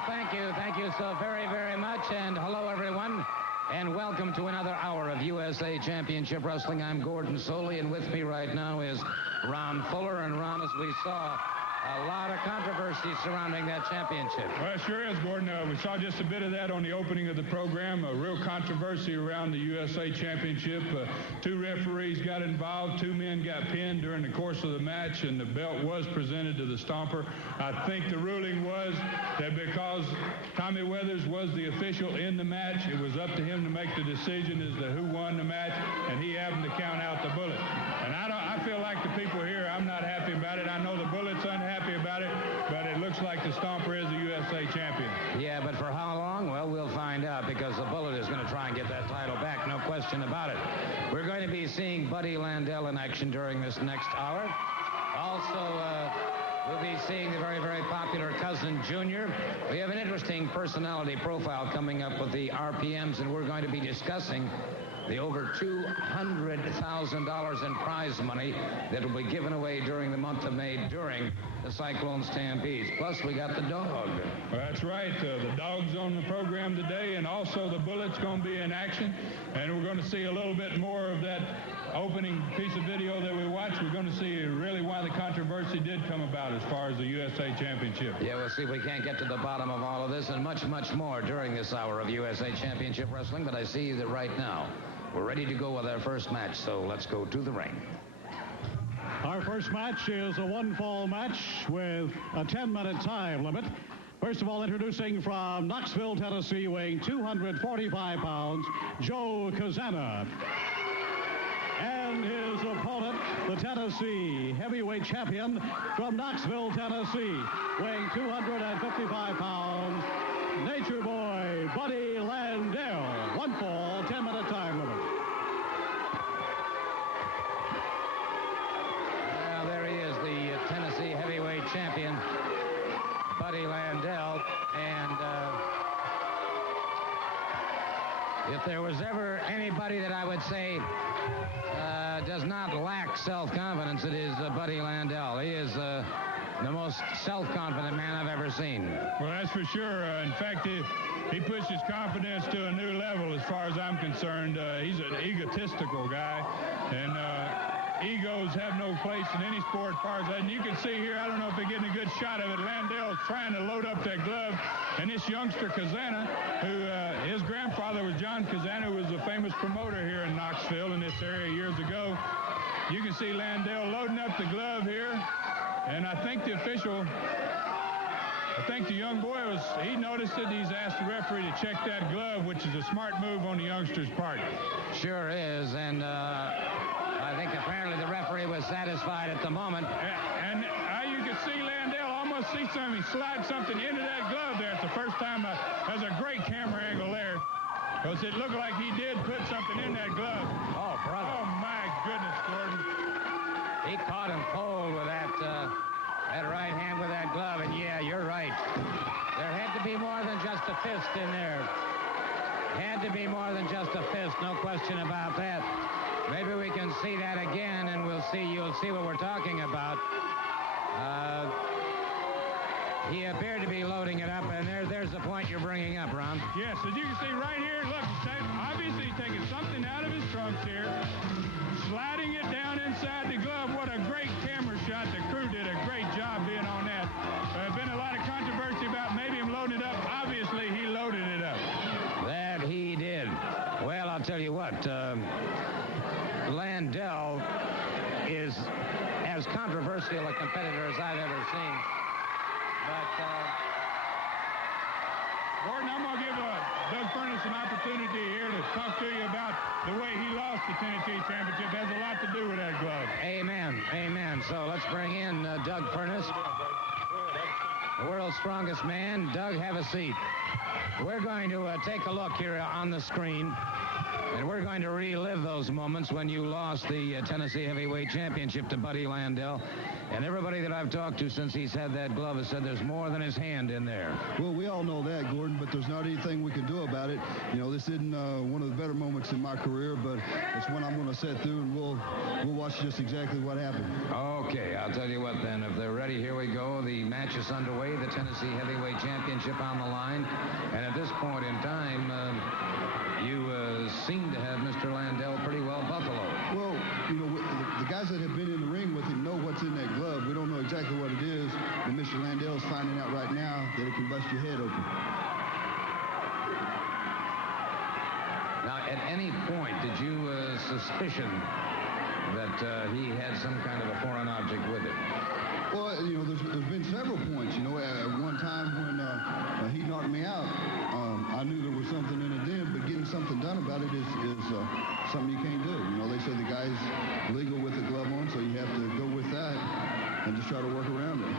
Well, thank you. Thank you so very, very much. And hello, everyone. And welcome to another hour of USA Championship Wrestling. I'm Gordon Soley, and with me right now is Ron Fuller. And Ron, as we saw, a lot of controversy surrounding that championship. Well, it sure is, Gordon. We saw just a bit of that on the opening of the program. A real controversy around the USA Championship. Two referees got involved. Two men got pinned during the course of the match, and the belt was presented to the Stomper. I think the ruling was that because Tommy Weathers was the official in the match, it was up to him to make the decision as to who won the match, and he happened to count out the bullet. And I feel like the people here, I'm not happy about it. I know the bullet's unhappy about it, but it looks like the Stomper is the USA champion. Yeah, but for how long? Well, we'll find out, because the Bullet is going to try and get that title back, no question about it. We're going to be seeing Buddy Landel in action during this next hour. Also, we'll be seeing the very, very popular Cousin Jr. We have an interesting personality profile coming up with the RPMs, and we're going to be discussing the over $200,000 in prize money that will be given away during the month of May during the Cyclone Stampedes. Plus, we got the dog. Well, that's right. The dog's on the program today, and also the Bullet's going to be in action. And we're going to see a little bit more of that opening piece of video that we watched. We're going to see really why the controversy did come about as far as the USA Championship. Yeah, we'll see if we can't get to the bottom of all of this and much, much more during this hour of USA Championship Wrestling. But I see that right now we're ready to go with our first match, so let's go to the ring. Our first match is a one-fall match with a 10-minute time limit. First of all, introducing from Knoxville, Tennessee, weighing 245 pounds, Joe Kazana. And his opponent, the Tennessee heavyweight champion from Knoxville, Tennessee, weighing 255 pounds, Nature Boy Buddy Landel. One fall, 10-minute time limit. Well, there he is, the Tennessee heavyweight champion, Buddy Landel. And if there was ever anybody that I would say does not lack self-confidence, it is Buddy Landel. He is the most self-confident man I've ever seen. Well, that's for sure. In fact, he pushed his confidence to a new level as far as I'm concerned. He's an egotistical guy, and egos have no place in any sport as far as that. And you can see here, I don't know if they're getting a good shot of it, Landel's trying to load up that glove. And this youngster, Kazana, who his grandfather was John Kazana, who was a famous promoter here in Knoxville in this area years ago. You can see Landel loading up the glove here. And I think the young boy he noticed it. He's asked the referee to check that glove, which is a smart move on the youngster's part. Sure is. And I think apparently the referee was satisfied at the moment. And you can see Landel almost see something. He slides something into that glove there. It's the first time. There's a great camera angle there. Because it looked like he did put something in that glove. Oh, brother. Oh, my goodness, Gordon. He caught him cold with that right hand with that glove. And, yeah, you're right. There had to be more than just a fist in there. Had to be more than just a fist. No question about that. Maybe we can see that again, and you'll see what we're talking about. He appeared to be loading it up, and there's the point you're bringing up, Ron. Yes, as you can see right here, look, obviously he's taking something out of his trunks here, sliding it down inside the glove. What a great camera shot. The crew did a great job being on that. There's been a lot of controversy about maybe him loading it up. Obviously, he loaded it up. That he did. Well, I'll tell you what, Landel is as controversial a competitor as I've ever seen. But, Gordon, I'm going to give Doug Furnas an opportunity here to talk to you about the way he lost the Tennessee Championship. It has a lot to do with that glove. Amen. Amen. So let's bring in Doug Furnas, the world's strongest man. Doug, have a seat. We're going to take a look here on the screen, and we're going to relive those moments when you lost the Tennessee Heavyweight Championship to Buddy Landel. And everybody that I've talked to since he's had that glove has said there's more than his hand in there. Well, we all know that, Gordon, but there's not anything we can do about it. You know, this isn't one of the better moments in my career, but it's one I'm going to sit through, and we'll watch just exactly what happened. Okay, I'll tell you what then. If they're ready, here we go. The match is underway. The Tennessee Heavyweight Championship on the line. And at this point in time, you seem to have Mr. Landell pretty well buffaloed. Well, you know, the guys that have been in the ring with him know what's in that glove. We don't know exactly what it is, but Mr. Landell is finding out right now that it can bust your head open. Now, at any point, did you suspicion that he had some kind of a foreign object with it? Well, you know, there's been several points. You know, at one time when he knocked me out, I knew there was something in it then, but getting something done about it is something you can't do. You know, they say the guy's legal with the glove on, so you have to go with that and just try to work around it.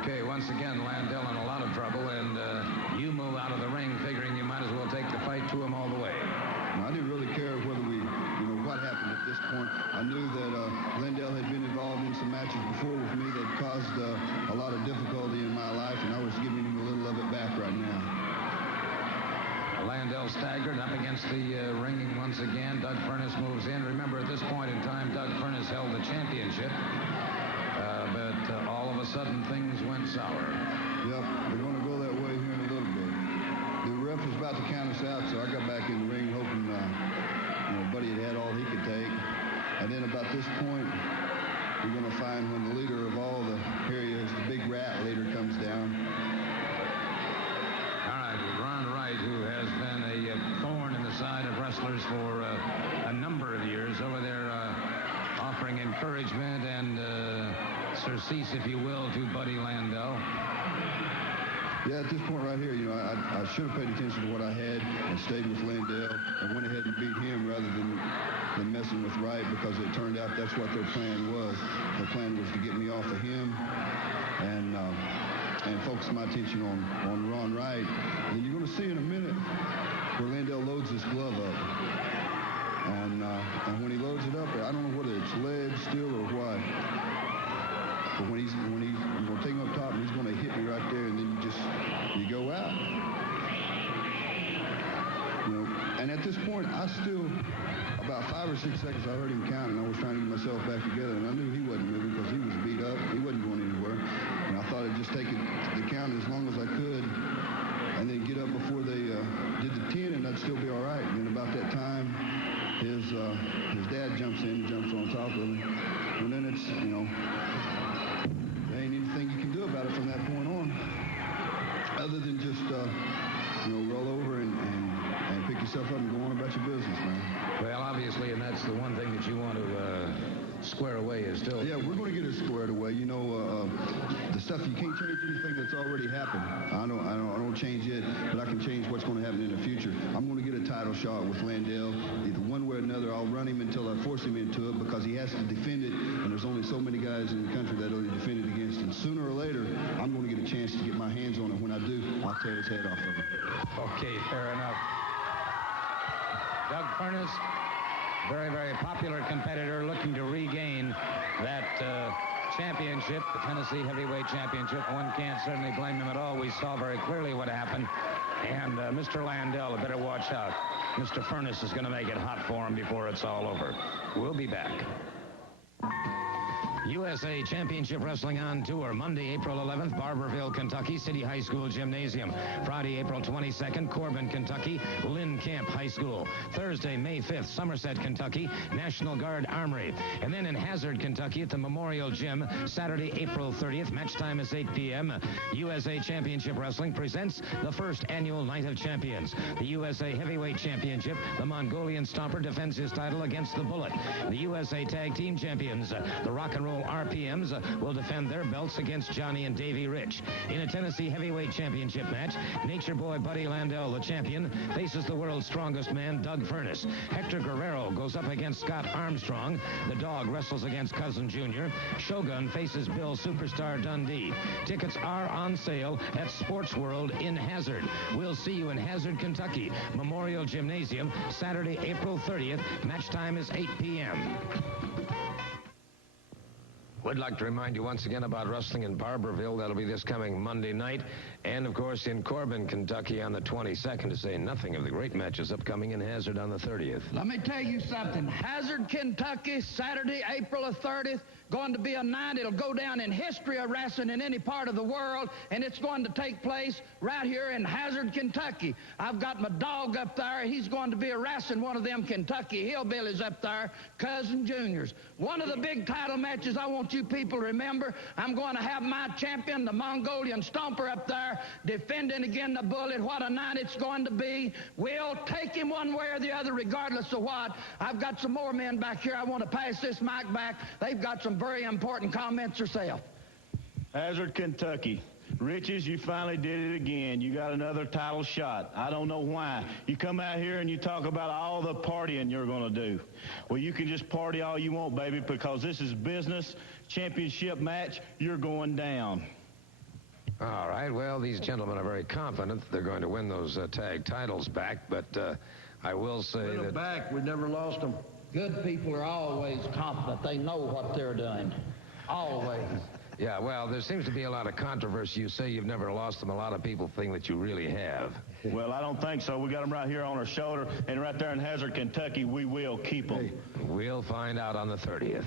Okay, once again, Landell in a lot of trouble, and you move out of the ring figuring you might as well take the fight to him all the way. I didn't really care whether what happened at this point. I knew that Landell had been involved in some matches before with me that caused a lot of difficulty in my life, and I was giving him a little of it back right now. Landell staggered up against the ring once again. Doug Furnas moves in. Remember, at this point in time, Doug Furnas held the championship, but all of a sudden things went sour. Yep, they're going to go that way here in a little bit. The ref was about to count us out, so I got back in the ring hoping Buddy had all he could take. And then about this point, you're going to find when the leader of all the areas, the big rat leader, comes down. All right, Ron Wright, who has been a thorn in the side of wrestlers for a number of years, over there offering encouragement and surcease, if you will, to Buddy Landell. Yeah, at this point right here, you know, I should have paid attention to what I had and stayed with Landell and went ahead and beat him rather than messing with Wright, because it turned out that's what their plan was. Their plan was to get me off of him and focus my attention on Ron Wright. And you're going to see in a minute where Landell loads his glove up. And when he loads it up, I don't know whether it's lead, steel, or what. But when he's going to take him up top, and he's going to hit me right there, and then you go out. You know, and at this point, I still, about 5 or 6 seconds, I heard him count, and I was trying to get myself back together, and I knew he wasn't moving because he was beat up. He wasn't going anywhere. And I thought I'd just take the count as long as I could, and then get up before they did the 10, and I'd still be all right. And then about that time, his dad jumps in and jumps on top of him. And then it's, you know, there ain't anything you can do about it from that point on, other than just, roll over and pick yourself up and go on about your business, man. Well, obviously, and that's the one thing that you want to square away is still... Yeah, we're going to get it squared away. You know, the stuff, you can't change anything that's already happened. I don't change it, but I can change what's going to happen in the future. I'm going to get a title shot with Landell. Either one way or another, I'll run him until I force him into it, because he has to defend it, and there's only so many guys in the country that only defend it against him. Sooner or later, I'm going to get a chance to get my hands on it. When I do, I'll tear his head off of him. Okay, fair enough. Doug Furnas, very, very popular competitor, looking to regain that championship, the Tennessee Heavyweight Championship. One can't certainly blame him at all. We saw very clearly what happened. And Mr. Landell, better watch out. Mr. Furnas is going to make it hot for him before it's all over. We'll be back. USA Championship Wrestling on tour. Monday, April 11th, Barberville, Kentucky, City High School Gymnasium. Friday, April 22nd, Corbin, Kentucky, Lynn Camp High School. Thursday, May 5th, Somerset, Kentucky, National Guard Armory. And then in Hazard, Kentucky at the Memorial Gym, Saturday, April 30th. Match time is 8 p.m. USA Championship Wrestling presents the first annual Night of Champions. The USA Heavyweight Championship, the Mongolian Stomper defends his title against the Bullet. The USA Tag Team Champions, the Rock and Roll RPMs, will defend their belts against Johnny and Davey Rich. In a Tennessee Heavyweight Championship match, Nature Boy Buddy Landell, the champion, faces the world's strongest man, Doug Furnas. Hector Guerrero goes up against Scott Armstrong. The Dog wrestles against Cousin Jr. Shogun faces Bill Superstar Dundee. Tickets are on sale at Sports World in Hazard. We'll see you in Hazard, Kentucky, Memorial Gymnasium, Saturday, April 30th. Match time is 8 p.m. We'd like to remind you once again about wrestling in Barberville. That'll be this coming Monday night. And, of course, in Corbin, Kentucky on the 22nd, to say nothing of the great matches upcoming in Hazard on the 30th. Let me tell you something. Hazard, Kentucky, Saturday, April the 30th, going to be a night. It'll go down in history of wrestling in any part of the world, and it's going to take place right here in Hazard, Kentucky. I've got my dog up there. He's going to be wrestling one of them Kentucky hillbillies up there, Cousin Juniors. One of the big title matches I want you people to remember, I'm going to have my champion, the Mongolian Stomper, up there defending again the Bullet. What a night it's going to be. We'll take him one way or the other regardless of what. I've got some more men back here. I want to pass this mic back. They've got some very important comments yourself. Hazard, Kentucky. Riches, you finally did it again. You got another title shot. I don't know why. You come out here and you talk about all the partying you're going to do. Well, you can just party all you want, baby, because this is business. Championship match, you're going down. All right, well, these gentlemen are very confident they're going to win those tag titles back, but I will say that... back. We never lost them. Good people are always confident. They know what they're doing. Always. Yeah, well, there seems to be a lot of controversy. You say you've never lost them. A lot of people think that you really have. Well, I don't think so. We got them right here on our shoulder, and right there in Hazard, Kentucky, we will keep them. We'll find out on the 30th.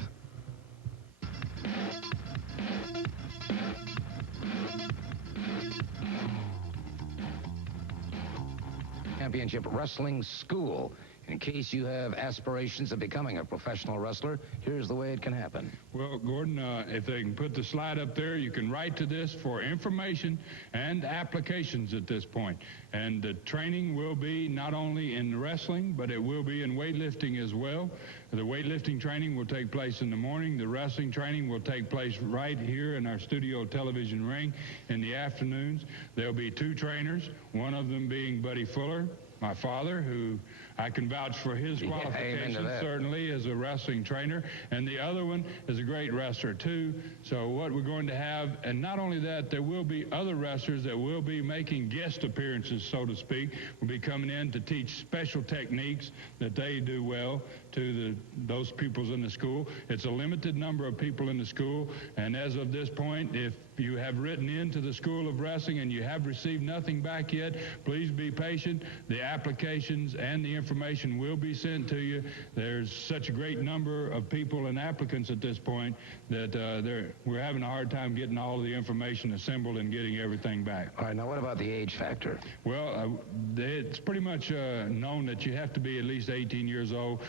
Championship Wrestling School. In case you have aspirations of becoming a professional wrestler, here's the way it can happen. Well, Gordon, if they can put the slide up there, you can write to this for information and applications at this point. And the training will be not only in wrestling, but it will be in weightlifting as well. The weightlifting training will take place in the morning. The wrestling training will take place right here in our studio television ring in the afternoons. There'll be 2 trainers, one of them being Buddy Fuller, my father, who I can vouch for his qualifications, certainly, as a wrestling trainer. And the other one is a great wrestler, too. So what we're going to have, and not only that, there will be other wrestlers that will be making guest appearances, so to speak, will be coming in to teach special techniques that they do well to those pupils in the school. It's a limited number of people in the school, and as of this point, if you have written into the School of Wrestling and you have received nothing back yet, please be patient. The applications and the information will be sent to you. There's such a great number of people and applicants at this point that we're having a hard time getting all of the information assembled and getting everything back. All right, now what about the age factor? Well, it's pretty much known that you have to be at least 18 years old.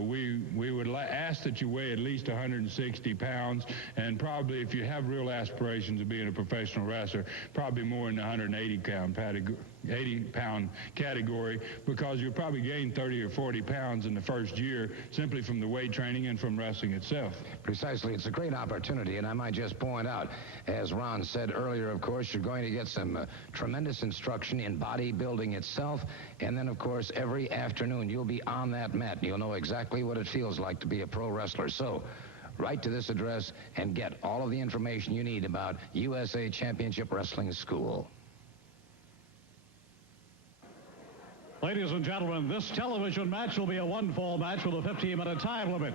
We would ask that you weigh at least 160 pounds, and probably if you have real aspirations of being a professional wrestler, probably more in the 80-pound category, because you'll probably gain 30 or 40 pounds in the first year simply from the weight training and from wrestling itself. Precisely. It's a great opportunity, and I might just point out, as Ron said earlier, of course, you're going to get some tremendous instruction in bodybuilding itself, and then, of course, every afternoon you'll be on that mat, and you'll know exactly what it feels like to be a pro wrestler. So, write to this address and get all of the information you need about USA Championship Wrestling School. Ladies and gentlemen, this television match will be a one-fall match with a 15-minute time limit.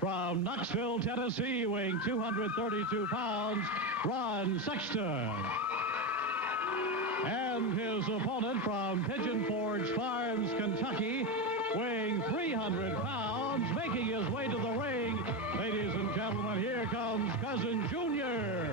From Knoxville, Tennessee, weighing 232 pounds, Ron Sexton. And his opponent from Pigeon Forge Farms, Kentucky, weighing 300 pounds, making his way to the ring. Ladies and gentlemen, here comes Cousin Junior.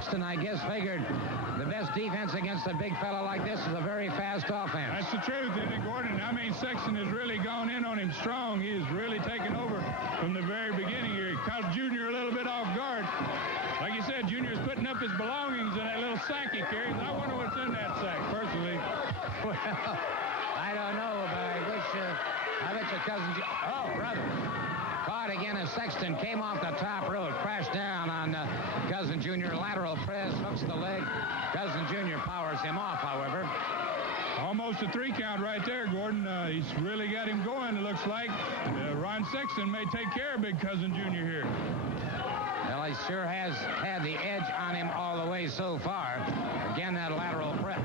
Sexton, I guess, figured the best defense against a big fella like this is a very fast offense. That's the truth, isn't it, Gordon? I mean, Sexton has really gone in on him strong. He has really taken over from the very beginning here. Caught Junior a little bit off guard. Like you said, Junior's putting up his belongings in that little sack he carries. I wonder what's in that sack, personally. Well, I don't know, but I bet your cousin... Oh, brother. Caught again as Sexton came off the top rope, crashed down on Cousin Junior. Lateral press, hooks the leg. Cousin Junior powers him off, however. Almost a 3 count right there, Gordon. He's really got him going, it looks like. Ron Sexton may take care of Big Cousin Junior here. Well, he sure has had the edge on him all the way so far. Again, that lateral press.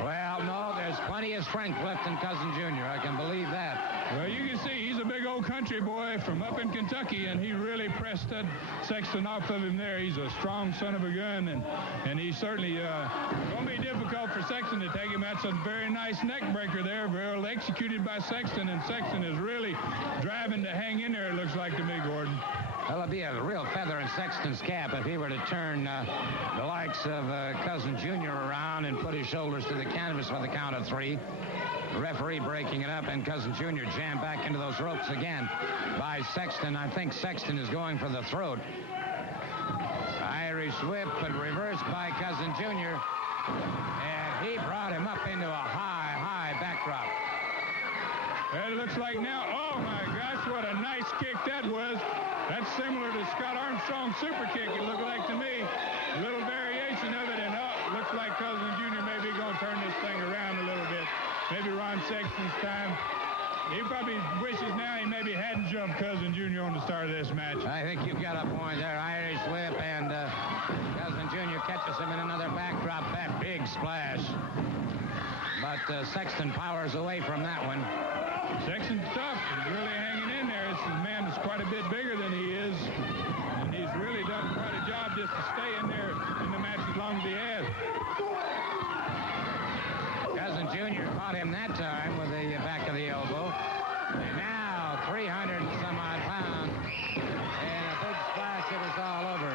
Well, no, there's plenty of strength left in Cousin Junior. I can believe that. Well, you can see he's a big old country boy from up in Kentucky, and he really pressed that Sexton off of him there. He's a strong son of a gun, and he's certainly going to be difficult for Sexton to take him. That's a very nice neck breaker there, very well executed by Sexton, and Sexton is really driving to hang in there, it looks like to me, Gordon. Well, it'd be a real feather in Sexton's cap if he were to turn the likes of Cousin Junior around and put his shoulders to the canvas for the count of 3. The referee breaking it up, and Cousin Junior jammed back into those ropes again by Sexton. I think Sexton is going for the throat. Irish whip, but reversed by Cousin Junior. And he brought him up into a high backdrop. And it looks like now, oh my gosh, what a nice kick that was. That's similar to Scott Armstrong's super kick, it looked like to me. A little variation of it, and looks like Cousin Junior may be going to turn this thing around a little bit. Maybe Ron Sexton's time. He probably wishes now he maybe hadn't jumped Cousin Junior on the start of this match. I think you've got a point there. Irish whip, and Cousin Junior catches him in another backdrop. That big splash. But Sexton powers away from that one. Sexton's tough. He's really hanging in there. This is a man that's quite a bit bigger than he is. And he's really done quite a job just to stay in there in the match as long as he has. Cousin Junior caught him that time with the back of the elbow. And now 300 and some odd pounds. And a big splash, it is all over.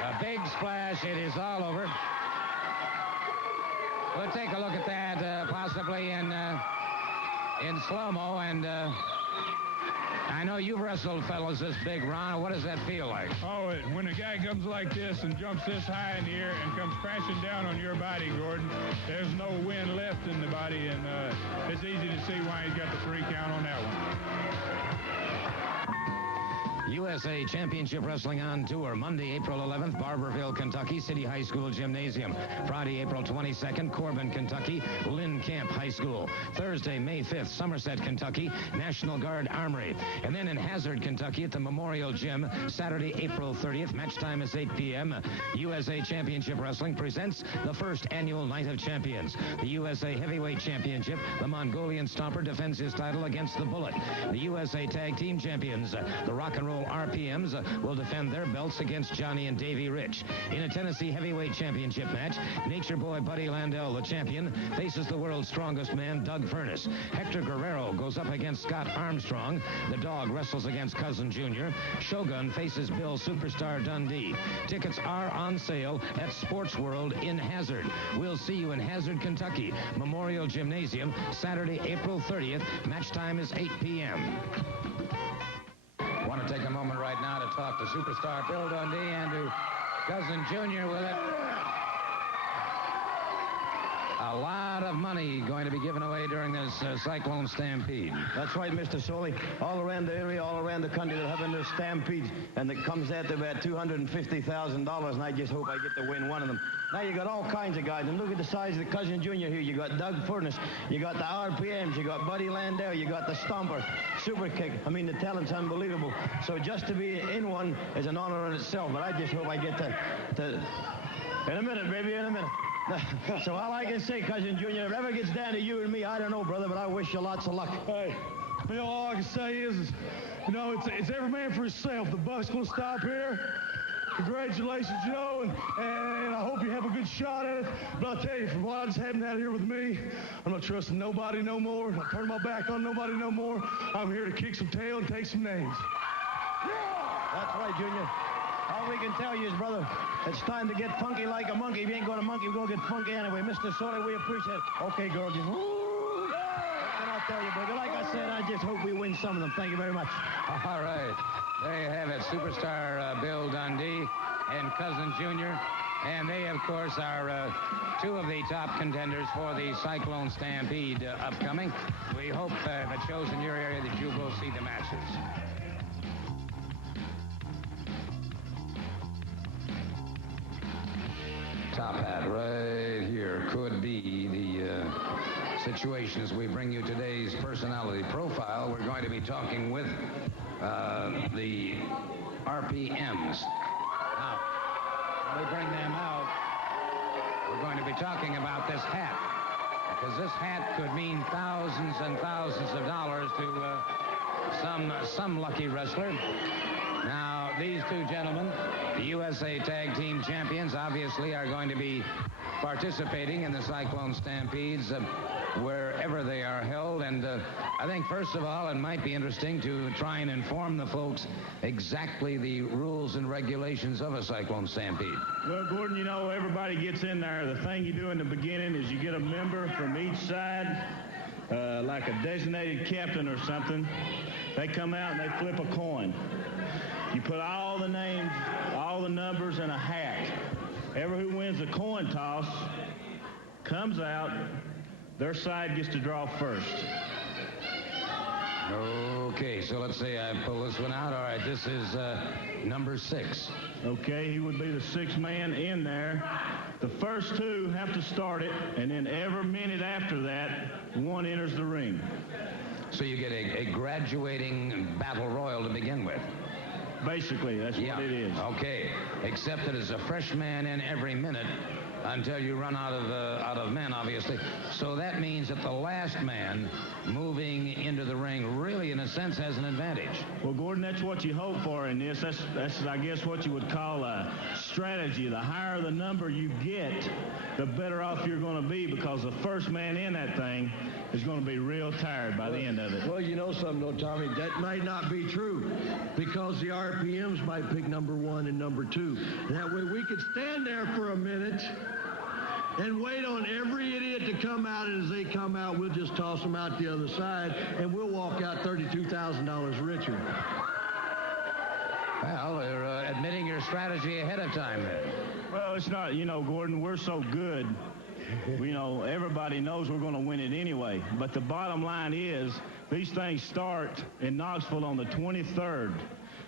A big splash, it is all over. We'll take a look at that possibly in slow-mo. And I know you've wrestled fellas this big, Ron. What does that feel like? Oh, when a guy comes like this and jumps this high in the air and comes crashing down on your body, Gordon, there's no wind left in the body, and it's easy to see why he's got the 3 count on that one. USA Championship Wrestling on tour. Monday, April 11th, Barberville, Kentucky, City High School Gymnasium. Friday, April 22nd, Corbin, Kentucky, Lynn Camp High School. Thursday, May 5th, Somerset, Kentucky, National Guard Armory. And then in Hazard, Kentucky at the Memorial Gym, Saturday, April 30th. Match time is 8 p.m. USA Championship Wrestling presents the first annual Night of Champions. The USA Heavyweight Championship, the Mongolian Stomper defends his title against the Bullet. The USA Tag Team Champions, the Rock and Roll RPMs, will defend their belts against Johnny and Davey Rich. In a Tennessee Heavyweight Championship match, Nature Boy Buddy Landell, the champion, faces the world's strongest man, Doug Furness. Hector Guerrero goes up against Scott Armstrong. The Dog wrestles against Cousin Junior. Shogun faces Bill Superstar Dundee. Tickets are on sale at Sports World in Hazard. We'll see you in Hazard, Kentucky, Memorial Gymnasium, Saturday, April 30th. Match time is 8 p.m. I want to take a moment right now to talk to Superstar Bill Dundee and to Cousin Junior with it. A lot of money going to be given away during this Cyclone Stampede. That's right, Mr. Soley. All around the area, all around the country, they're having this stampede, and it comes out to about $250,000, and I just hope I get to win one of them. Now you got all kinds of guys, and look at the size of the Cousin Junior here. You got Doug Furness, you got the RPMs, you got Buddy Landell, you got the Stomper, Super Kick. I mean, the talent's unbelievable. So just to be in one is an honor in itself, but I just hope I get to... In a minute, baby, in a minute. So all I can say, Cousin Junior, if it ever gets down to you and me, I don't know, brother, but I wish you lots of luck. Hey, all I can say is it's every man for himself. The buck's going to stop here. Congratulations, and I hope you have a good shot at it. But I'll tell you, from what I just happened out here with me, I'm not trusting nobody no more. I'm not turning my back on nobody no more. I'm here to kick some tail and take some names. That's right, Junior. All we can tell you is, brother, it's time to get funky like a monkey. If you ain't going to monkey, we're going to get funky anyway. Mr. Sawyer, we appreciate it. Okay, girl, just... Woo! What can I tell you, brother? Like I said, I just hope we win some of them. Thank you very much. All right. There you have it. Superstar Bill Dundee and Cousin Junior. And they, of course, are two of the top contenders for the Cyclone Stampede upcoming. We hope if it shows in your area that you'll go see the matches. Top hat right here could be the situation as we bring you today's personality profile. We're going to be talking with the RPMs. Now, when we bring them out, we're going to be talking about this hat, because this hat could mean thousands and thousands of dollars to some lucky wrestler. Now, these two gentlemen, the USA Tag Team Champions, obviously are going to be participating in the Cyclone Stampedes wherever they are held. And I think, first of all, it might be interesting to try and inform the folks exactly the rules and regulations of a Cyclone Stampede. Well, Gordon, you know, everybody gets in there. The thing you do in the beginning is you get a member from each side, like a designated captain or something. They come out and they flip a coin. You put all the names, all the numbers in a hat. Whoever who wins the coin toss comes out. Their side gets to draw first. Okay, so let's say I pull this one out. All right, this is number 6. Okay, he would be the 6th man in there. The first two have to start it, and then every minute after that, one enters the ring. So you get a graduating battle royal to begin with. Basically, that's what it is. Okay, except that it's a fresh man in every minute until you run out of men, obviously. So that means that the last man moving into the ring really, in a sense, has an advantage. Well, Gordon, that's what you hope for in this. That's I guess, what you would call a strategy. The higher the number you get, the better off you're going to be, because the first man in that thing is going to be real tired by the end of it. Well, you know something, though, Tommy, that might not be true, because the RPMs might pick number 1 and number 2. That way we could stand there for a minute and wait on every idiot to come out, and as they come out, we'll just toss them out the other side, and we'll walk out $32,000 richer. Well, they're admitting your strategy ahead of time there. Well, it's not, you know, Gordon, we're so good. You know, everybody knows we're going to win it anyway. But the bottom line is, these things start in Knoxville on the 23rd,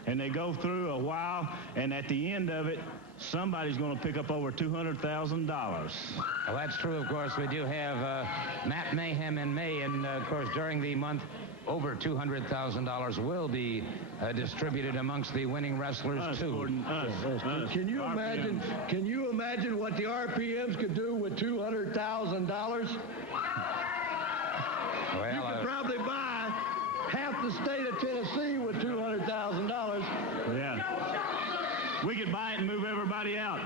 and they go through a while, and at the end of it, somebody's going to pick up over $200,000. Well, that's true, of course. We do have Matt Mayhem in May, and, of course, during the month, over $200,000 will be distributed amongst the winning wrestlers, too. Gordon, Can you imagine? Can you imagine what the RPMs could do with $200,000? Well, you could probably buy half the state of Tennessee with $200,000. Yeah. We could buy it and move everybody out.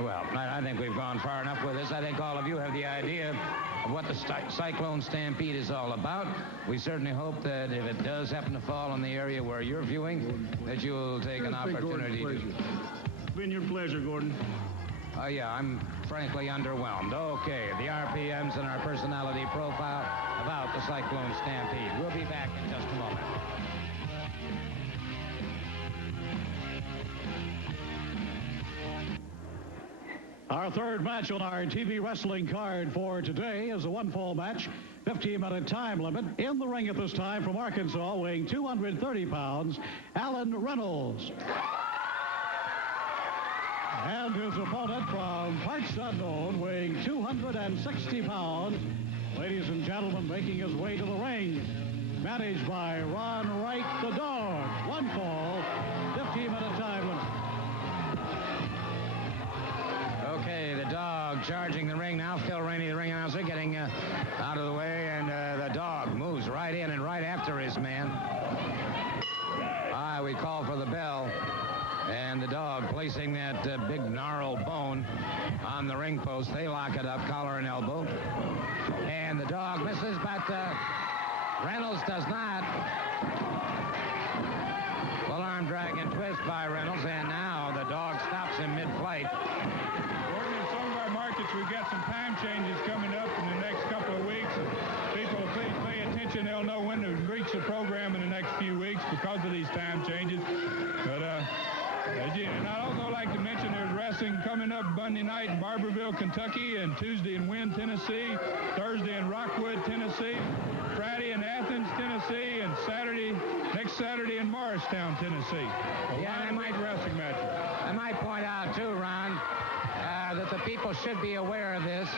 Well, I think we've gone far enough with this. I think all of you have the idea of what the Cyclone Stampede is all about. We certainly hope that if it does happen to fall in the area where you're viewing, that you'll take an opportunity to... It's been your pleasure, Gordon. Yeah, I'm frankly underwhelmed. Okay, the RPMs and our personality profile about the Cyclone Stampede. We'll be back in just a moment. Our third match on our TV wrestling card for today is a one-fall match, 15-minute time limit. In the ring at this time from Arkansas, weighing 230 pounds, Alan Reynolds. And his opponent from parts unknown, weighing 260 pounds. Ladies and gentlemen, making his way to the ring, managed by Ron Wright, the Dog. One fall, 15-minute time limit. Okay, the Dog charging the ring now. Phil Rainey, the ring announcer, getting out of the way, and the Dog moves right in and right after his man. We call for the bell, and the Dog placing that big gnarled bone on the ring post. They lock it up, collar and elbow, and the Dog misses, but Reynolds does not. Full arm drag and twist. by Reynolds, and now the dog stops in mid-flight. Gordon, in some of our markets, we've got some time changes coming up in the next couple of weeks. People, please pay attention. They'll know when to reach the program in the next few weeks because of these time changes. But and I'd also like to mention there's wrestling coming up Monday night in Barberville, Kentucky, and Tuesday in Wynn, Tennessee, Thursday in Rockwood, Tennessee, Friday in Athens, Tennessee, and next Saturday in Morristown, Tennessee. Yeah, I might wrestling matches. I might point out too, Ron, that the people should be aware of this,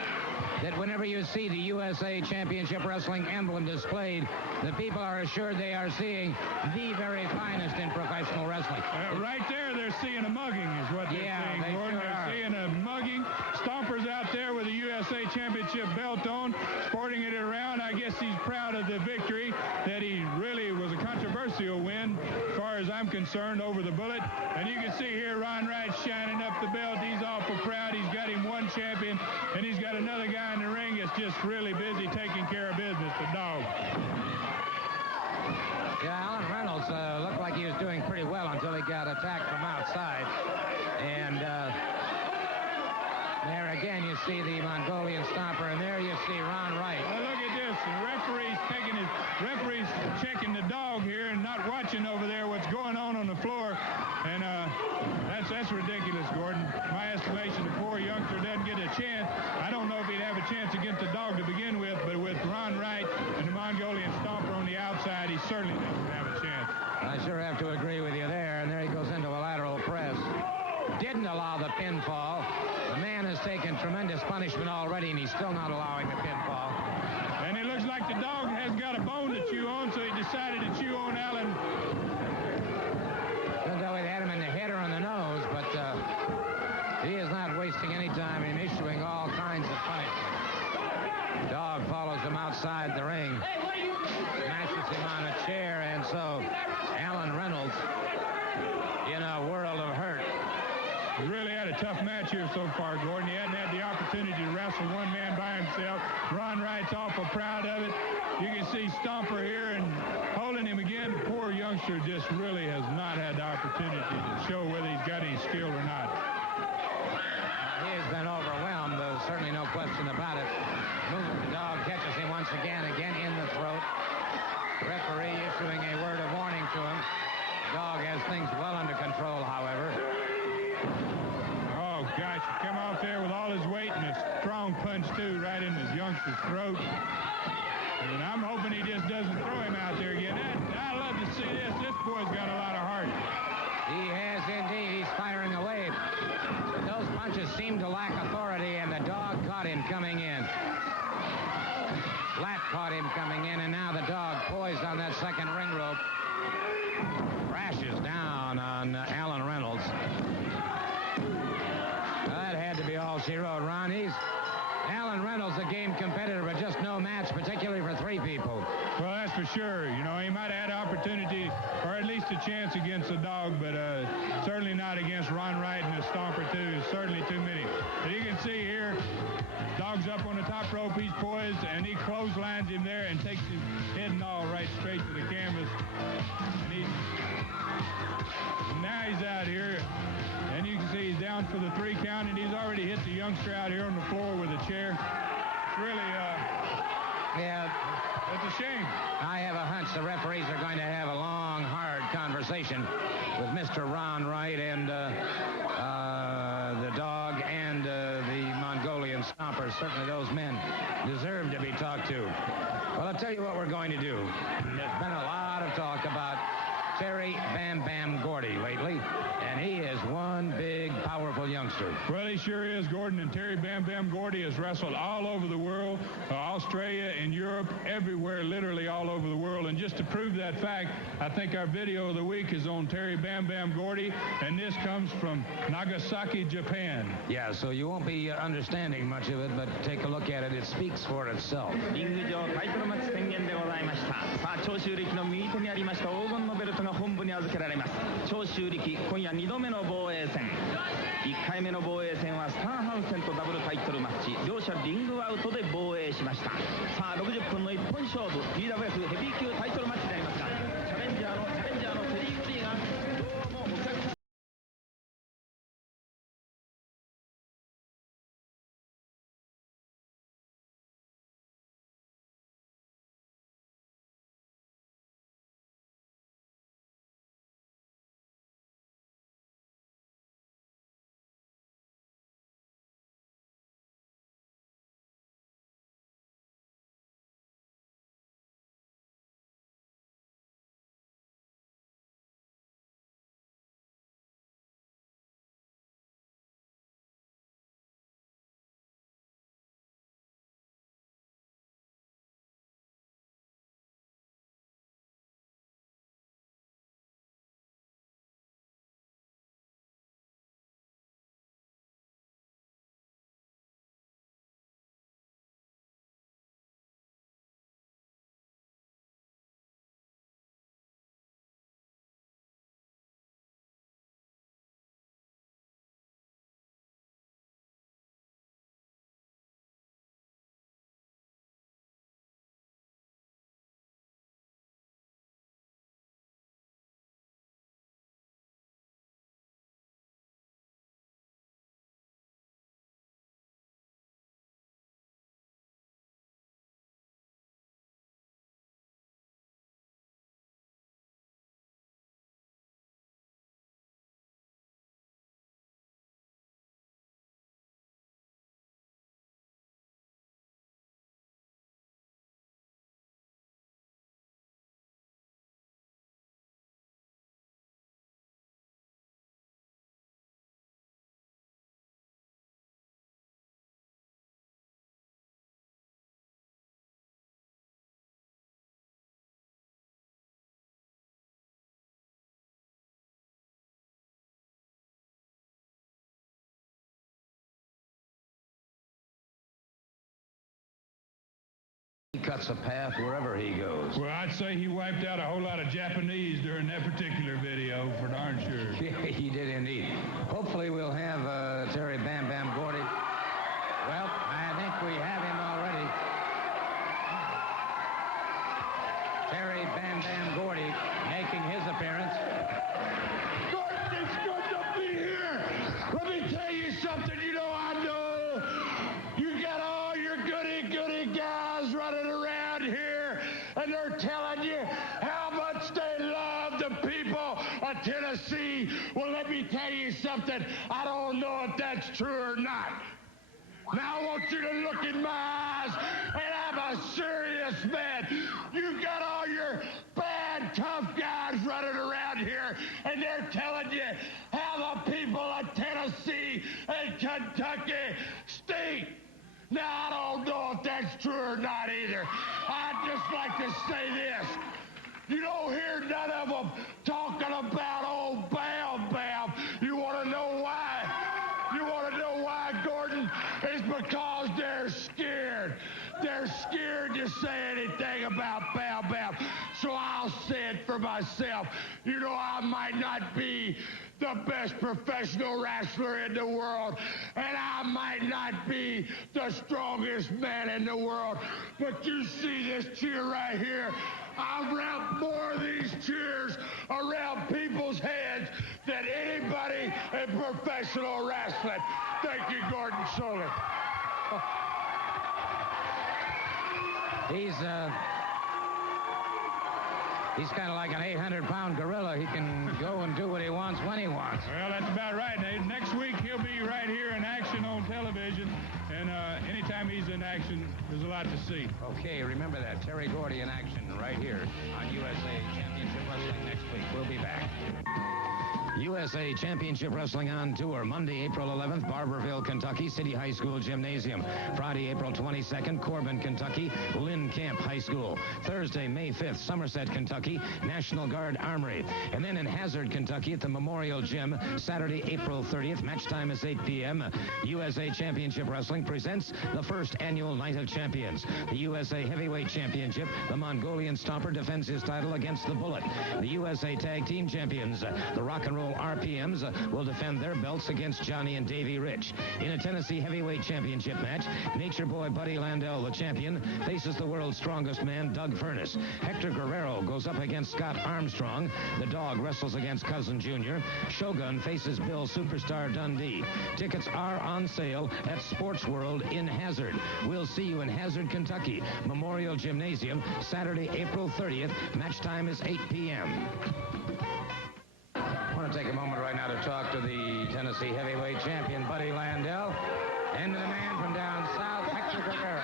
that whenever you see the USA Championship Wrestling emblem displayed, the people are assured they are seeing the very finest in professional wrestling. Right there, they're seeing a mugging is what they're seeing, they Gordon. sure They're are. seeing a mugging. Stomper's out there with a USA Championship belt on, sporting it around. I guess he's proud of the victory, that he really was a controversial win, as far as I'm concerned, over the Bullet. And you can see here Ron Wright shining up the belt. He's awful proud. He's got him one champion, and he's got another guy in the ring that's just really busy taking care of business, the dog. Yeah, Alan Reynolds looked like he was doing pretty well until he got attacked from outside. And there again you see the Mongolian Stomper, and there you see Ron Wright. Well, look at this. The referee's checking the dog here and not watching over there what's going on the floor. And that's ridiculous, Gordon. My estimation, the poor youngster doesn't get a chance. I don't know if he'd have a chance against the dog to begin with, but with Ron Wright and the Mongolian Stomper on the outside, he certainly doesn't have a chance. I sure have to agree with you there. And there he goes into a lateral press. Didn't allow the pinfall. The man has taken tremendous punishment already, and he's still not allowing the pinfall. And it looks like the dog has got a bone to chew on, so he decided to chew on Alan. Don't know if he had him in the head or on the nose, but he is not wasting any time in issuing all kinds of punishment. Dog follows him outside the ring, smashes him on a chair, and so Alan Reynolds in a world of hurt. He really had a tough match here so far, Gordon. He hadn't had the opportunity to wrestle one man by himself. Ron Wright's awful proud of it. You can see Stomper here and holding him again. The poor youngster just really has not had the opportunity to show whether he's got any skill or not. He has been overwhelmed. There's certainly no question about it. The dog catches him once again in the throat. Referee issuing a word of warning to him. Dog has things well under control, however. Oh, gosh, he came off there with all his weight and a strong punch, too, right in his youngster's throat. And I'm hoping he just doesn't throw him out there again. I love to see this. This boy's got a lot of heart. He has indeed. He's firing away. Those punches seem to lack authority, and the dog caught him coming in. Flat caught him coming in, and now the dog, poised on that second ring rope, crashes down on Alan Reynolds. That had to be all she wrote, Ron. Alan Reynolds, a game competitor, but just no match, particularly for three people. Well, that's for sure. You know, he might have had an opportunity, or at least a chance against the dog, but certainly not against Ron Wright and the Stomper, too. Certainly too many. But you can see here, dog's up on the top rope. He's poised, and he clotheslines him there and takes his head and all right straight to the canvas. And now he's out here. And you can see he's down for the 3 count, and he's already hit the youngster out here on the floor with a chair. It's really, Yeah. it's a shame. I have a hunch the referees are going to have a long, hard conversation with Mr. Ron Wright and the dog and the Mongolian Stomper. Certainly those men deserve to be talked to. Well, I'll tell you what we're going to do. There's been a lot of talk about Terry Bam Bam Gordy lately, and he is one big, powerful youngster. Well, he sure is, Gordon. And Terry Bam Bam Gordy has wrestled all over the world, Australia and Europe, everywhere, literally all over the world. And just to prove that fact, I think our video of the week is on Terry Bam Bam Gordy, and this comes from Nagasaki, Japan. Yeah, so you won't be understanding much of it, but take a look at it. It speaks for itself. リング上タイトルマッチ宣言でございました。さあ長州力の右手にありました黄金のベルトが本部に預けられます。長州力今夜2度目の防衛戦。1回目の防衛戦はスターハンセンとダブルタイトルマッチ。両者リングアウトで防衛しました。さあ60分の一本勝負 PWF ヘビー級タイトルマッチでありますが、チャレンジャーの cuts a path wherever he goes. Well, I'd say he wiped out a whole lot of Japanese during that particular video, for darn sure. Yeah, he did indeed. Hopefully we'll have Terry Bam Bam Gordy. Well, I think we have him already. Terry Bam Bam Gordy making his appearance. Gordon, it's good to be here. Let me tell you something. You know, I know you got all your goody guys running around here, and they're telling you how much they love the people of Tennessee. Well, let me tell you something. I don't know if that's true or not. Now I want you to look in my eyes, and I'm a serious man. You got all your bad, tough guys running around here, and they're telling you how the people of Tennessee and Kentucky stink. Now, I don't know if that's true or not either. I'd just like to say this. You don't hear none of them talking about old Bam Bam. You want to know why? You want to know why, Gordon? It's because they're scared. They're scared to say anything about Bam Bam. So I'll say it for myself. You know, I might not be the best professional wrestler in the world, and I might not be the strongest man in the world, but you see this cheer right here. I've wrapped more of these cheers around people's heads than anybody in professional wrestling. Thank you, Gordon Solie. He's kind of like an 800-pound gorilla. He can go and do what he wants when he wants. Well, that's about right, Nate. Next week, he'll be right here in action on television. And anytime he's in action, there's a lot to see. Okay, remember that. Terry Gordy in action right here on USA Championship Wrestling next week. We'll be back. USA Championship Wrestling on tour. Monday, April 11th, Barberville, Kentucky, City High School Gymnasium. Friday, April 22nd, Corbin, Kentucky, Lynn Camp High School. Thursday, May 5th, Somerset, Kentucky, National Guard Armory. And then in Hazard, Kentucky at the Memorial Gym, Saturday, April 30th. Match time is 8 p.m. USA Championship Wrestling presents the first annual Night of Champions. The USA Heavyweight Championship, the Mongolian Stomper defends his title against the Bullet. The USA Tag Team Champions, the Rock and Roll RPMs, will defend their belts against Johnny and Davey Rich. In a Tennessee Heavyweight Championship match, Nature Boy Buddy Landel, the champion, faces the world's strongest man, Doug Furness. Hector Guerrero goes up against Scott Armstrong. The Dog wrestles against Cousin Jr. Shogun faces Bill Superstar Dundee. Tickets are on sale at Sports World in Hazard. We'll see you in Hazard, Kentucky, Memorial Gymnasium, Saturday, April 30th. Match time is 8 p.m. I want to take a moment right now to talk to the Tennessee Heavyweight Champion, Buddy Landel, and to the man from down south, Hector Guerrero.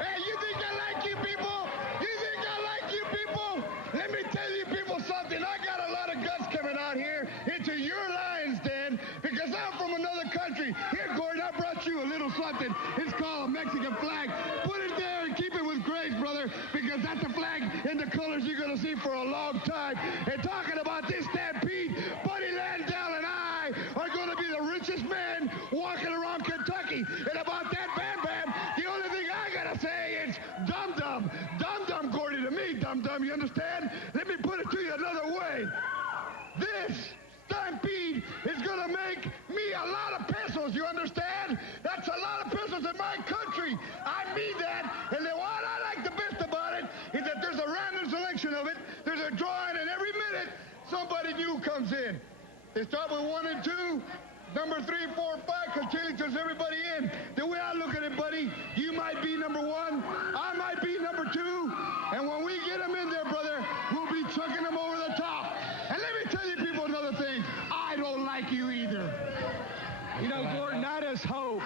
Hey, you think I like you people? You think I like you people? Let me tell you people something. I got a lot of guts coming out here into your lion's den because I'm from another country. Here, Gordon, I brought you a little something. It's called a Mexican flag. Put it there and keep it with grace, brother, because that's the flag in the colors you're going to see for a long time. And talking about this stampede, Buddy Landel and I are going to be the richest men walking around Kentucky. And about that Bam Bam, the only thing I got to say is dum-dum. Dum-dum, Gordy, to me, dum-dum, you understand? Let me put it to you another way. This stampede is going to make me a lot of pesos, you understand? That's a lot of pesos in my country. I mean that. And then what I like the best about it is that there's a random selection of it. There's a drawing, and every minute somebody new comes in. They start with 1 and 2. Number 3, 4, 5 continue till everybody in. The way I look at it, buddy, you might be number 1, I might be number 2, and when we get them in there, brother, we'll be chucking them over the top. And let me tell you people another thing, I don't like you either. You know, Gordon, I just hope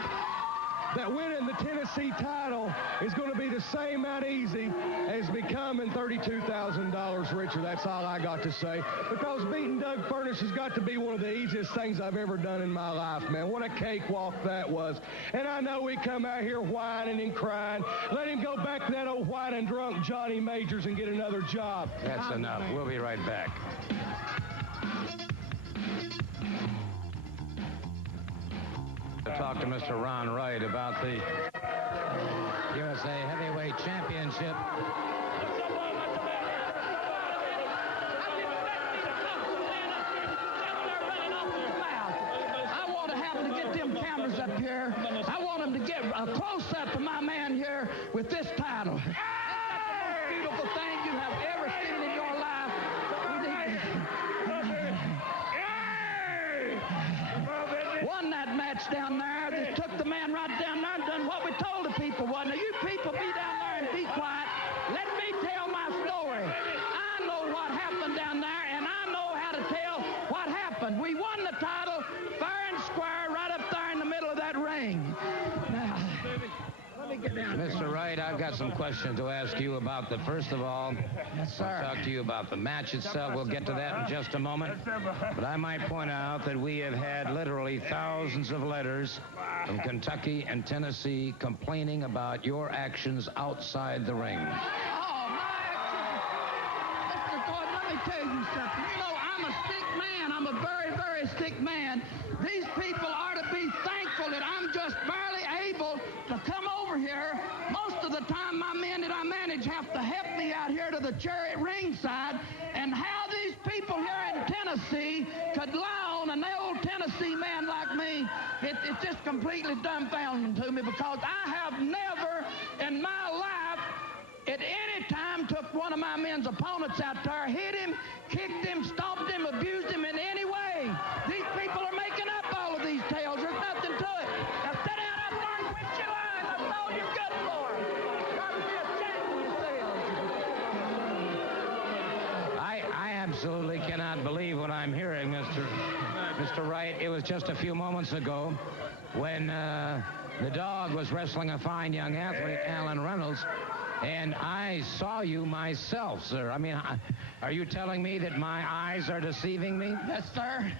that winning the Tennessee title is going to be the same amount easy as becoming $32,000 richer. That's all I got to say. Because beating Doug Furness has got to be one of the easiest things I've ever done in my life, man. What a cakewalk that was. And I know we come out here whining and crying. Let him go back to that old whining drunk Johnny Majors and get another job. That's enough. We'll be right back. To talk to Mr. Ron Wright about the USA Heavyweight Heavyweight Championship. I want to have to get them cameras up here. I want them to get a close-up of my man here with this title. Isn't that the most beautiful thing you have ever seen in your life? Won that match down there. Just took the man right down there and done what we told the people was. Now, you people be down there and be quiet. Let me tell my story. I know what happened down there, and I know how to tell what happened. We won the title fair and square right up there in the middle of that ring. Now, let me get down Mr. Wright, I've got some questions to ask you about first of all, Yes, sir. I'll talk to you about the match itself. We'll get to that in just a moment. But I might point out that we have had literally thousands of letters from Kentucky and Tennessee complaining about your actions outside the ring. Oh, my action. Mr. Gordon, let me tell you something. You know, I'm a sick man. I'm a very, very sick man. These people are to be thankful that I'm just barely able to come over here. Most of the time, my men that I manage have to help me out here to the chariot ringside. And how these people here in Tennessee could lie on an old Tennessee man like me, it's just completely dumbfounding to me, because I have never in my life at any time took one of my men's opponents out there, hit him, kicked him, stomped him, abused him in any way. These people are making up all of these tales. There's nothing to it. Now sit down out there and quit your lying. That's all you're good for. Got to be ashamed of yourselves. I absolutely cannot believe what I'm hearing, Mr. Wright. It was just a few moments ago when the dog was wrestling a fine young athlete, Alan Reynolds, and I saw you myself, sir. I mean, are you telling me that my eyes are deceiving me? Yes, sir.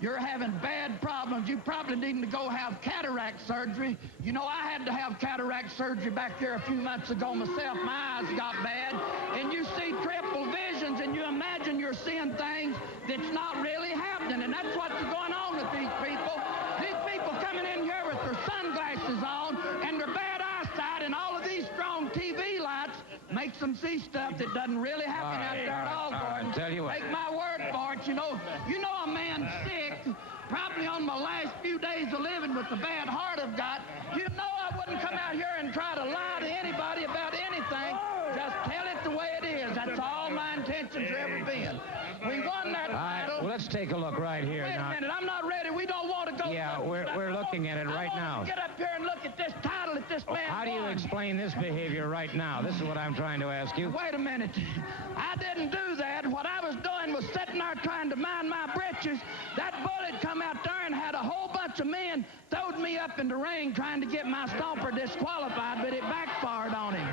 You're having bad problems. You probably need to go have cataract surgery. You know, I had to have cataract surgery back here a few months ago myself. My eyes got bad. And you see triple visions, and you imagine you're seeing things that's not really happening. And that's what's going on with these people. These people coming in here with their sunglasses on and their bad eyesight, and all of these strong TV lights makes them see stuff that doesn't really happen out there at all, Gordon. Tell you what. Take my word for it. You know a man's sick, probably on my last few days of living with the bad heart I've got. You know I wouldn't come out here and try to lie to anybody about anything. Just tell it the way it is. That's all my intentions have ever been. We won that title. Well, let's take a look right here. Wait a minute. I'm not ready. We don't want to go. Yeah, we're looking at it right now. Get up here and look at this title that this man How do you won. explain this behavior right now? This is what I'm trying to ask you. Wait a minute. I didn't do that. What I was doing was sitting there trying to mind my britches. That bullet come out there and had a whole bunch of men throwed me up in the ring trying to get my stomper disqualified, but it backfired on him.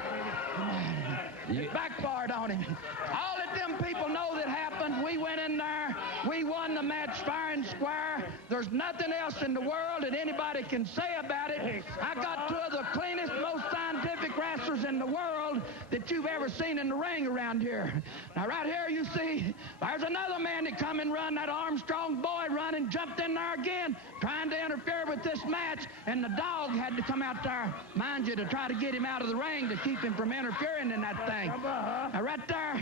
It backfired on him. All that them people know that happened, we went in there, we won the match fair and square. There's nothing else in the world that anybody can say about it. I got two of the cleanest, most scientific wrestlers in the world that you've ever seen in the ring around here. Now, right here you see, there's another man that come and run, that Armstrong boy run and jumped in there again, trying to interfere with this match, and the dog had to come out there, mind you, to try to get him out of the ring to keep him from interfering in that thing. Now, right there,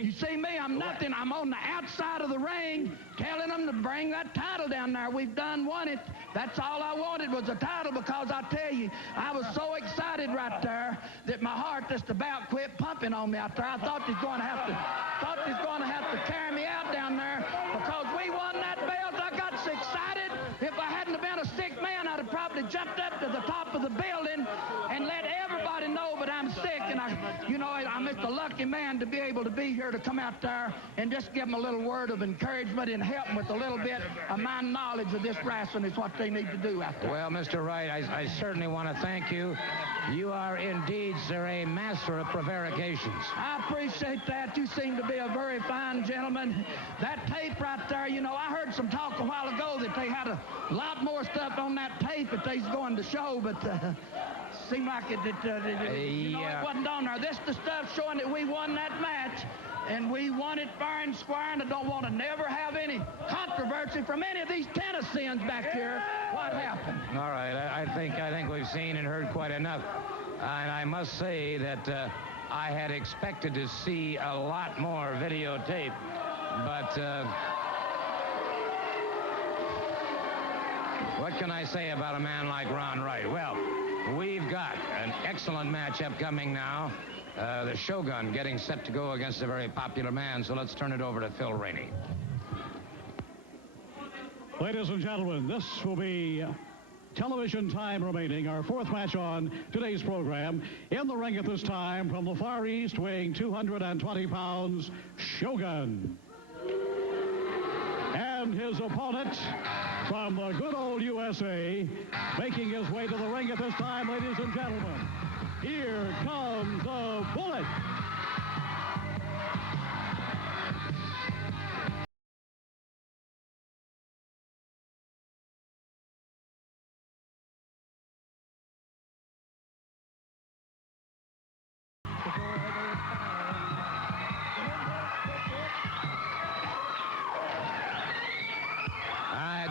you see me, I'm nothing. I'm on the outside of the ring telling them to bring that title down there. We've done won it. That's all I wanted was a title, because I tell you, I was so excited right there that my heart just about quit pumping on me out there. I thought he's going to have to carry me out down there, because we won that belt. I got so excited. If I hadn't have been a sick man, I'd have probably jumped up to the top of the building and let everybody know that I'm sick. And I'm just a lucky man to be able to be here to come out there and just give them a little word of encouragement and help them with a little bit of my knowledge of this wrestling is what they need to do out there. Well, Mr. Wright, I certainly want to thank you. You are indeed, sir, a master of prevarications. I appreciate that. You seem to be a very fine gentleman. That tape right there, I heard some talk a while ago that they had a lot more stuff on that tape that they's going to show, but seemed like it wasn't on there. This the stuff showing that we won that match, and we won it fair and square, and I don't want to never have any controversy from any of these Tennesseans back here. What happened? All right, I think we've seen and heard quite enough. And I must say that I had expected to see a lot more videotape, but what can I say about a man like Ron Wright? Well, we've got an excellent matchup coming now. The Shogun getting set to go against a very popular man, so let's turn it over to Phil Rainey. Ladies and gentlemen, this will be television time remaining, our fourth match on today's program. In the ring at this time, from the Far East, weighing 220 pounds, Shogun. And his opponent from the good old USA, making his way to the ring at this time, ladies and gentlemen, here comes the Bullet.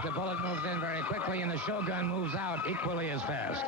The Bullet moves in very quickly, and the Shogun moves out equally as fast.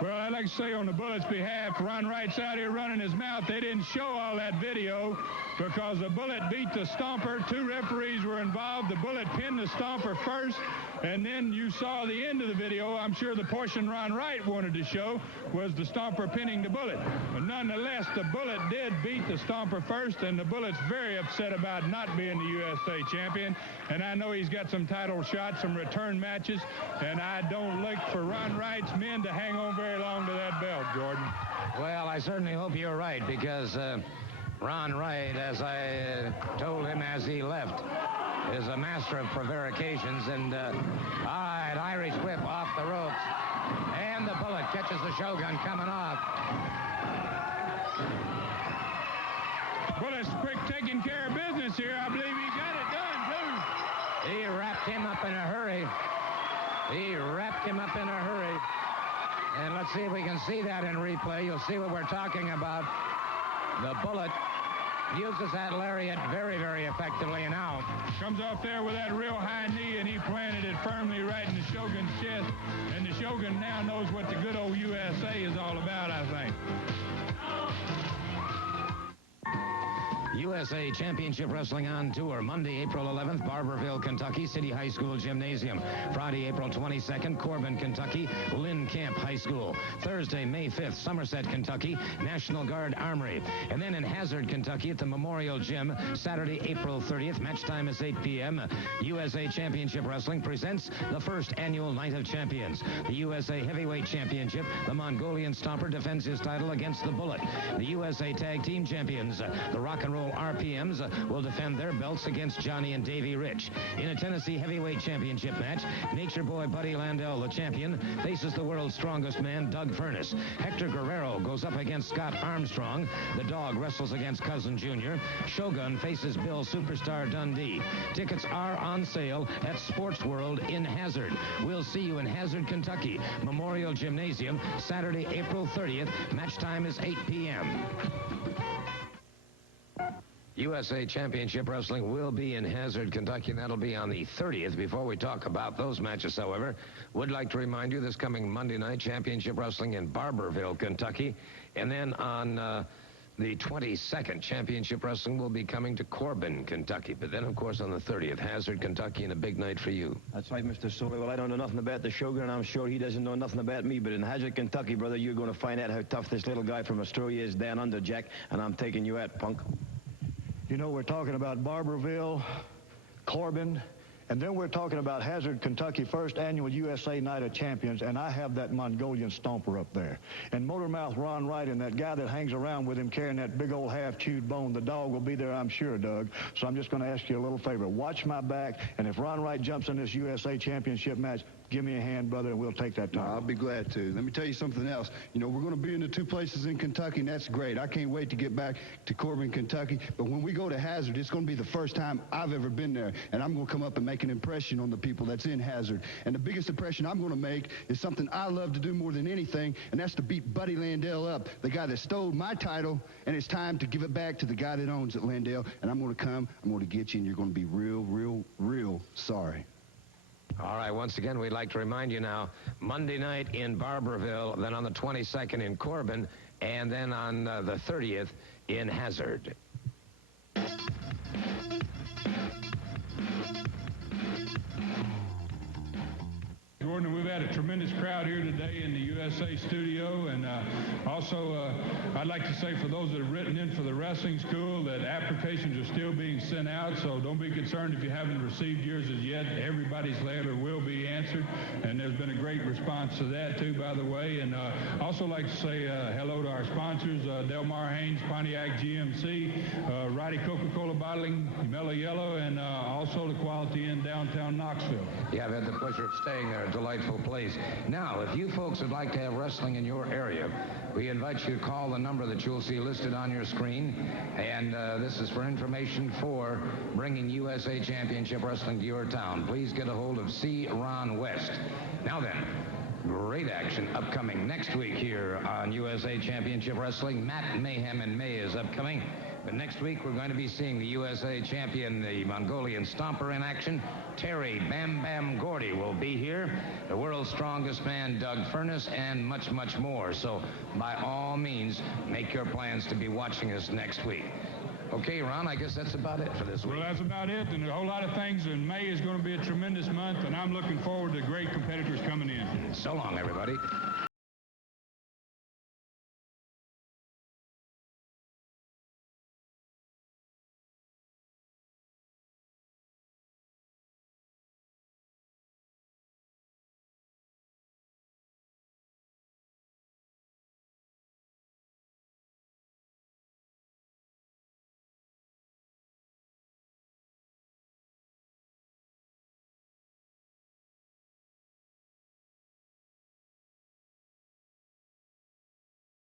Well, I'd like to say on the Bullet's behalf, Ron Wright's out here running his mouth. They didn't show all that video because the Bullet beat the Stomper. Two referees were involved. The Bullet pinned the Stomper first, and then you saw the end of the video. I'm sure the portion Ron Wright wanted to show was the Stomper pinning the Bullet. But nonetheless, the Bullet did beat the Stomper first, and the Bullet's very upset about not being the USA champion. And I know he's got some title shots, some return matches, and I don't look for Ron Wright's men to hang on very long to that belt, Jordan. Well, I certainly hope you're right, because Ron Wright, as I told him as he left, is a master of prevarications. And all right, Irish whip off the ropes, and the Bullet catches the Shogun coming off. Bullet's quick taking care of business here. I believe he got it done, too. He wrapped him up in a hurry. And let's see if we can see that in replay. You'll see what we're talking about. The Bullet uses that lariat very, very effectively. And now comes off there with that real high knee, and he planted it firmly right in the Shogun's chest. And the Shogun now knows what the good old USA is all about, I think. USA Championship Wrestling on tour. Monday, April 11th, Barberville, Kentucky, City High School Gymnasium. Friday, April 22nd, Corbin, Kentucky, Lynn Camp High School. Thursday, May 5th, Somerset, Kentucky, National Guard Armory. And then in Hazard, Kentucky at the Memorial Gym, Saturday, April 30th. Match time is 8 p.m. USA Championship Wrestling presents the first annual Night of Champions. The USA Heavyweight Championship, the Mongolian Stomper defends his title against the Bullet. The USA Tag Team Champions, the Rock and Roll RPMs, will defend their belts against Johnny and Davey Rich. In a Tennessee Heavyweight Championship match, Nature Boy Buddy Landel, the champion, faces the world's strongest man, Doug Furnace. Hector Guerrero goes up against Scott Armstrong. The Dog wrestles against Cousin Jr. Shogun faces Bill Superstar Dundee. Tickets are on sale at Sports World in Hazard. We'll see you in Hazard, Kentucky, Memorial Gymnasium, Saturday, April 30th. Match time is 8 p.m. USA Championship Wrestling will be in Hazard, Kentucky, and that'll be on the 30th. Before we talk about those matches, however, would like to remind you this coming Monday night, Championship Wrestling in Barberville, Kentucky. And then on the 22nd, Championship Wrestling will be coming to Corbin, Kentucky. But then, of course, on the 30th, Hazard, Kentucky, and a big night for you. That's right, Mr. Sully. Well, I don't know nothing about the Shogun, and I'm sure he doesn't know nothing about me. But in Hazard, Kentucky, brother, you're going to find out how tough this little guy from Australia is down under, Jack. And I'm taking you out, punk. You know, we're talking about Barberville, Corbin, and then we're talking about Hazard, Kentucky, first annual USA Night of Champions, and I have that Mongolian Stomper up there. And Motormouth Ron Wright and that guy that hangs around with him carrying that big old half-chewed bone, the Dog, will be there, I'm sure, Doug. So I'm just going to ask you a little favor. Watch my back, and if Ron Wright jumps in this USA Championship match, give me a hand, brother, and we'll take that title. I'll be glad to. Let me tell you something else. You know, we're going to be in the 2 places in Kentucky, and that's great. I can't wait to get back to Corbin, Kentucky. But when we go to Hazard, it's going to be the first time I've ever been there, and I'm going to come up and make an impression on the people that's in Hazard. And the biggest impression I'm going to make is something I love to do more than anything, and that's to beat Buddy Landell up, the guy that stole my title, and it's time to give it back to the guy that owns it, Landell. And I'm going to come, I'm going to get you, and you're going to be real, real, real sorry. All right, once again, we'd like to remind you now, Monday night in Barberville, then on the 22nd in Corbin, and then on the 30th in Hazard. Gordon, we've had a tremendous crowd here today in the USA studio, and also I'd like to say for those that have written in for the wrestling school that applications are still being sent out, so don't be concerned if you haven't received yours as yet. Everybody's letter will be answered, and there's been a great response to that too, by the way. And also like to say hello to our sponsors, Delmar Haynes, Pontiac GMC, Roddy Coca-Cola Bottling, Mellow Yellow, and also the Quality Inn downtown Knoxville. Yeah, I've had the pleasure of staying there. Delightful place. Now, if you folks would like to have wrestling in your area, we invite you to call the number that you'll see listed on your screen. And this is for information for bringing USA Championship Wrestling to your town. Please get a hold of C. Ron West. Now then, great action upcoming next week here on USA Championship Wrestling. Matt Mayhem in May is upcoming. But next week, we're going to be seeing the USA champion, the Mongolian Stomper, in action. Terry Bam Bam Gordy will be here. The world's strongest man, Doug Furness, and much, much more. So, by all means, make your plans to be watching us next week. Okay, Ron, I guess that's about it for this week. Well, that's about it, and a whole lot of things. And May is going to be a tremendous month, and I'm looking forward to great competitors coming in. So long, everybody.